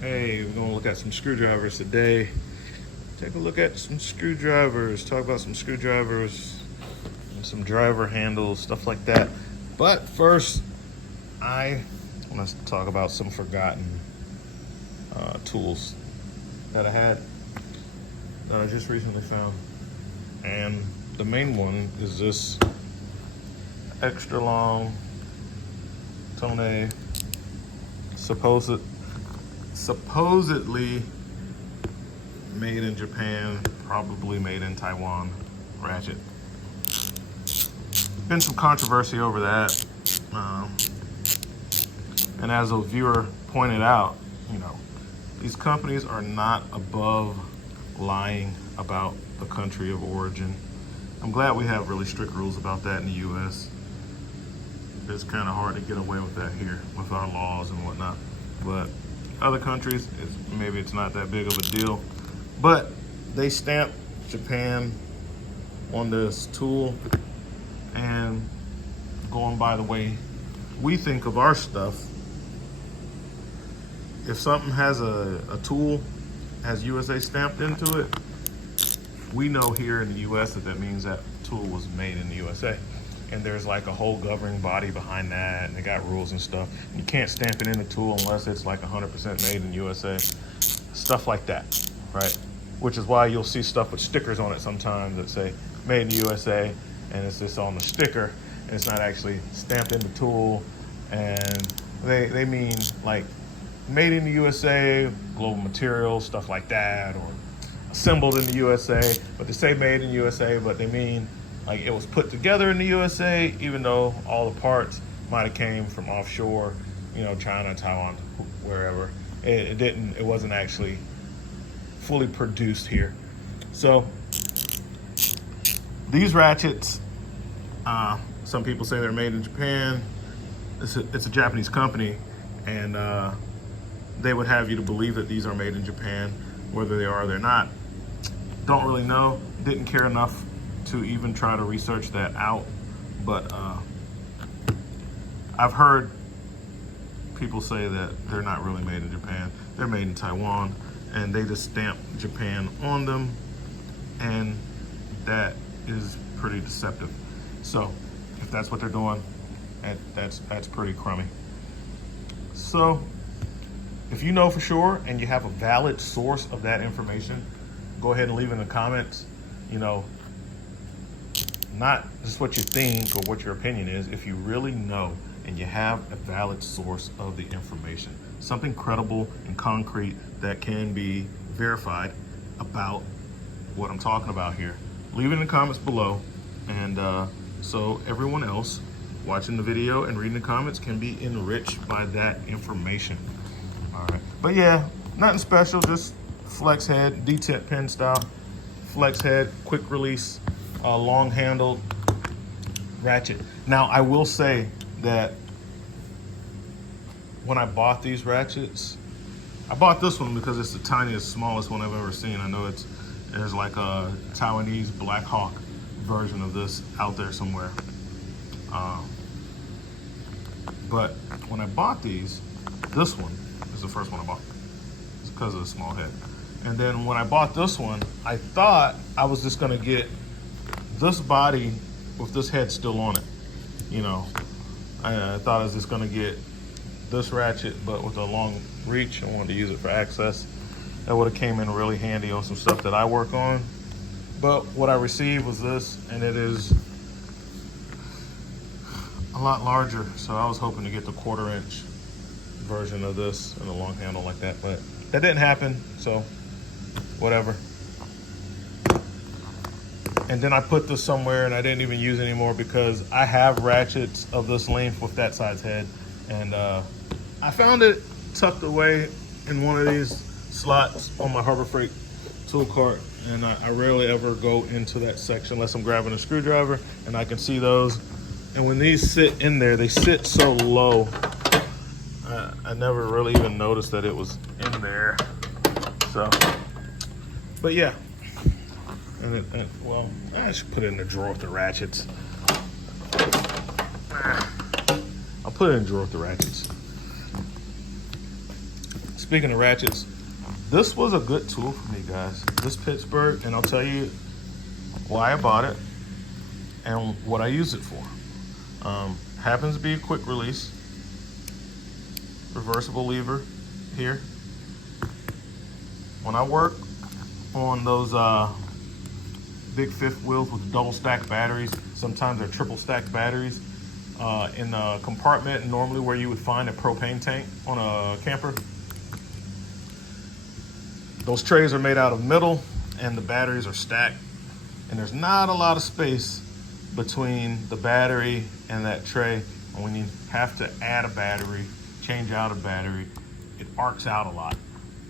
Hey, we're gonna look at some screwdrivers today. Take a look at some screwdrivers, talk about some screwdrivers, and some driver handles, stuff like that. But first, I want to talk about some forgotten tools that I had that I just recently found. And the main one is this extra long Tone supposedly made in Japan, probably made in Taiwan ratchet. Been some controversy over that. And as a viewer pointed out, these companies are not above lying about the country of origin. I'm glad we have really strict rules about that in the US. It's kind of hard to get away with that here with our laws and whatnot. But other countries, maybe it's not that big of a deal. But they stamp Japan on this tool, and going by the way we think of our stuff, if something has a tool has USA stamped into it, we know here in the US that means that tool was made in the USA. And there's like a whole governing body behind that, and they got rules and stuff. You can't stamp it in the tool unless it's like 100% made in USA. Stuff like that, right? Which is why you'll see stuff with stickers on it sometimes that say made in the USA, and it's just on the sticker, and it's not actually stamped in the tool. And they mean like made in the USA, global materials, stuff like that, or assembled in the USA, but they say made in USA, but they mean like it was put together in the USA, even though all the parts might have came from offshore, China, Taiwan, wherever. It wasn't actually fully produced here. So these ratchets, some people say they're made in Japan. It's a Japanese company, and they would have you to believe that these are made in Japan. Whether they are or they're not, don't really know. Didn't care enough to even try to research that out. But I've heard people say that they're not really made in Japan. They're made in Taiwan, and they just stamp Japan on them, and that is pretty deceptive. So if that's what they're doing, that's pretty crummy. So if you know for sure and you have a valid source of that information, go ahead and leave in the comments, not just what you think or what your opinion is. If you really know and you have a valid source of the information, something credible and concrete that can be verified about what I'm talking about here, leave it in the comments below. And so everyone else watching the video and reading the comments can be enriched by that information. All right, but yeah, nothing special, just flex head, D-tip pen style, flex head, quick release, long handled ratchet. Now I will say that when I bought these ratchets, I bought this one because it's the tiniest, smallest one I've ever seen. I know there's like a Taiwanese Black Hawk version of this out there somewhere. But when I bought these, this one is the first one I bought. It's because of the small head. And then when I bought this one, I thought I was just gonna get this body with this head still on it. I thought I was just gonna get this ratchet, but with a long reach. I wanted to use it for access. That would have came in really handy on some stuff that I work on. But what I received was this, and it is a lot larger. So I was hoping to get the 1/4" version of this and a long handle like that, but that didn't happen, so whatever. And then I put this somewhere and I didn't even use it anymore because I have ratchets of this length with that size head. And I found it tucked away in one of these slots on my Harbor Freight tool cart. And I rarely ever go into that section unless I'm grabbing a screwdriver, and I can see those. And when these sit in there, they sit so low. I never really even noticed that it was in there. So, but yeah. And well, I should put it in the drawer with the ratchets. I'll put it in the drawer with the ratchets. speaking of ratchets, this was a good tool for me, guys. This Pittsburgh, and I'll tell you why I bought it and what I use it for. Happens to be a quick release, reversible lever here. When I work on those big fifth wheels with double stacked batteries, sometimes they're triple stacked batteries, in the compartment normally where you would find a propane tank on a camper. Those trays are made out of metal and the batteries are stacked, and there's not a lot of space between the battery and that tray. And when you have to add a battery, change out a battery, it arcs out a lot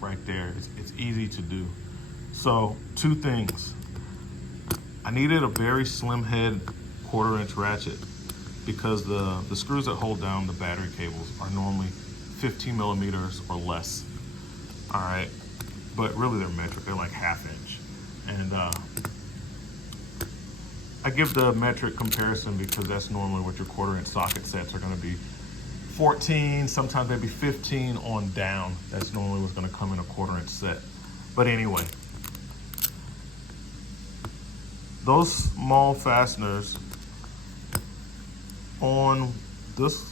right there. It's easy to do. So 2 things. I needed a very slim head 1/4 inch ratchet because the screws that hold down the battery cables are normally 15 millimeters or less. All right, but really they're metric, they're like 1/2 inch. And I give the metric comparison because that's normally what your 1/4 inch socket sets are gonna be. 14, sometimes maybe 15 on down. That's normally what's gonna come in a 1/4 inch set. But anyway, those small fasteners on this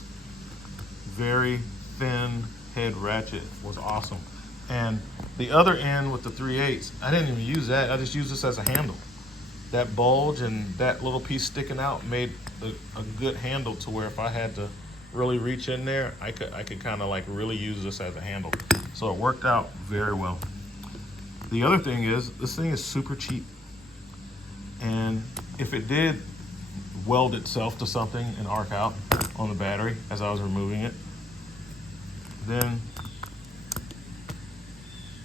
very thin head ratchet was awesome. And the other end with the 3/8, I didn't even use that. I just used this as a handle. That bulge and that little piece sticking out made a good handle to where if I had to really reach in there, I could kind of like really use this as a handle. So it worked out very well. The other thing is, this thing is super cheap. And if it did weld itself to something and arc out on the battery as I was removing it, then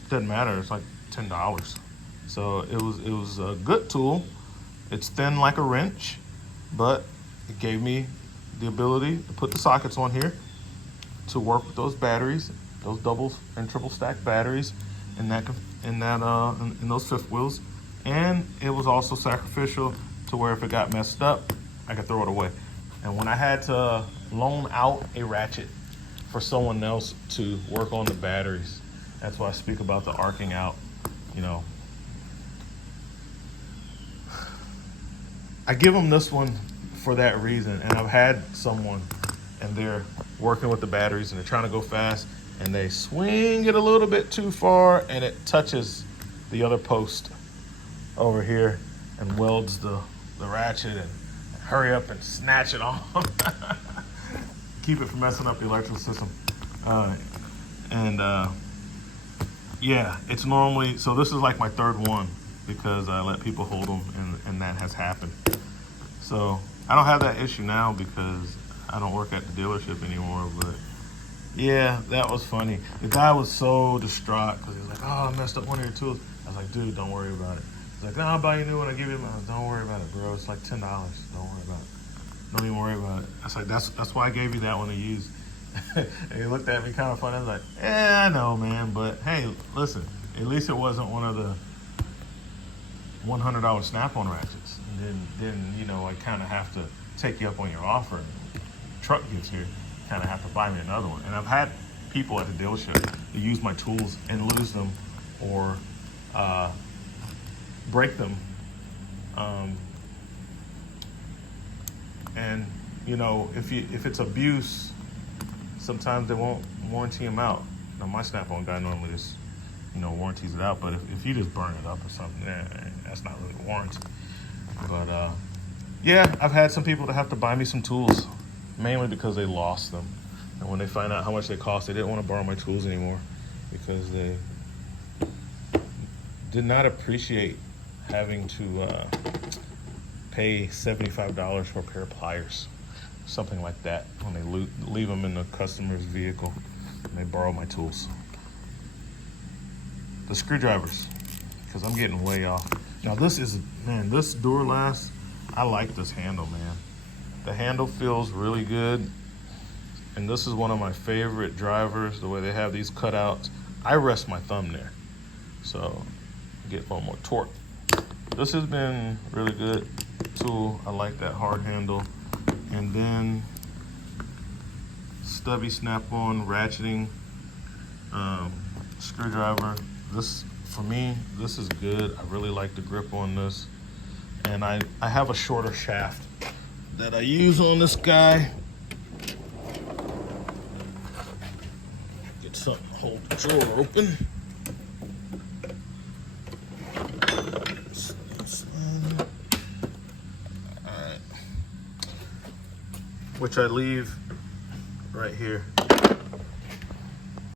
it doesn't matter. It's like $10. So it was a good tool. It's thin like a wrench, but it gave me the ability to put the sockets on here to work with those batteries, those double and triple stack batteries, in those fifth wheels. And it was also sacrificial to where if it got messed up, I could throw it away. And when I had to loan out a ratchet for someone else to work on the batteries, that's why I speak about the arcing out, you know. I give them this one for that reason. And I've had someone and they're working with the batteries and they're trying to go fast and they swing it a little bit too far and it touches the other post over here and welds the ratchet, and hurry up and snatch it off. Keep it from messing up the electrical system. Yeah, it's normally, so this is like my 3rd one because I let people hold them and that has happened. So I don't have that issue now because I don't work at the dealership anymore, but yeah, that was funny. The guy was so distraught because he was like, oh, I messed up one of your tools. I was like, dude, don't worry about it. He's like, no, I'll buy you a new one. I'll give you one. Don't worry about it, bro. It's like $10. Don't worry about it. Don't even worry about it. I was like, that's why I gave you that one to use. And he looked at me kind of funny. I was like, yeah, I know, man. But hey, listen, at least it wasn't one of the $100 Snap-on ratchets. And then you know, I kind of have to take you up on your offer. And truck gets here, kind of have to buy me another one. And I've had people at the dealership who use my tools and lose them or break them. And you know, if it's abuse, sometimes they won't warranty them out. Now my Snap-on guy normally just, you know, warranties it out, but if you just burn it up or something, that's not really a warranty. But yeah, I've had some people that have to buy me some tools, mainly because they lost them. And when they find out how much they cost, they didn't want to borrow my tools anymore because they did not appreciate having to pay $75 for a pair of pliers, something like that, when they leave them in the customer's vehicle and they borrow my tools. The screwdrivers, because I'm getting way off. Now this Duralast, I like this handle, man. The handle feels really good. And this is one of my favorite drivers, the way they have these cutouts. I rest my thumb there, so I get a little more torque. This has been really good tool. I like that hard handle. And then stubby Snap-on ratcheting screwdriver. This, for me, this is good. I really like the grip on this. And I have a shorter shaft that I use on this guy. Get something to hold the drawer open. Alright. Which I leave right here.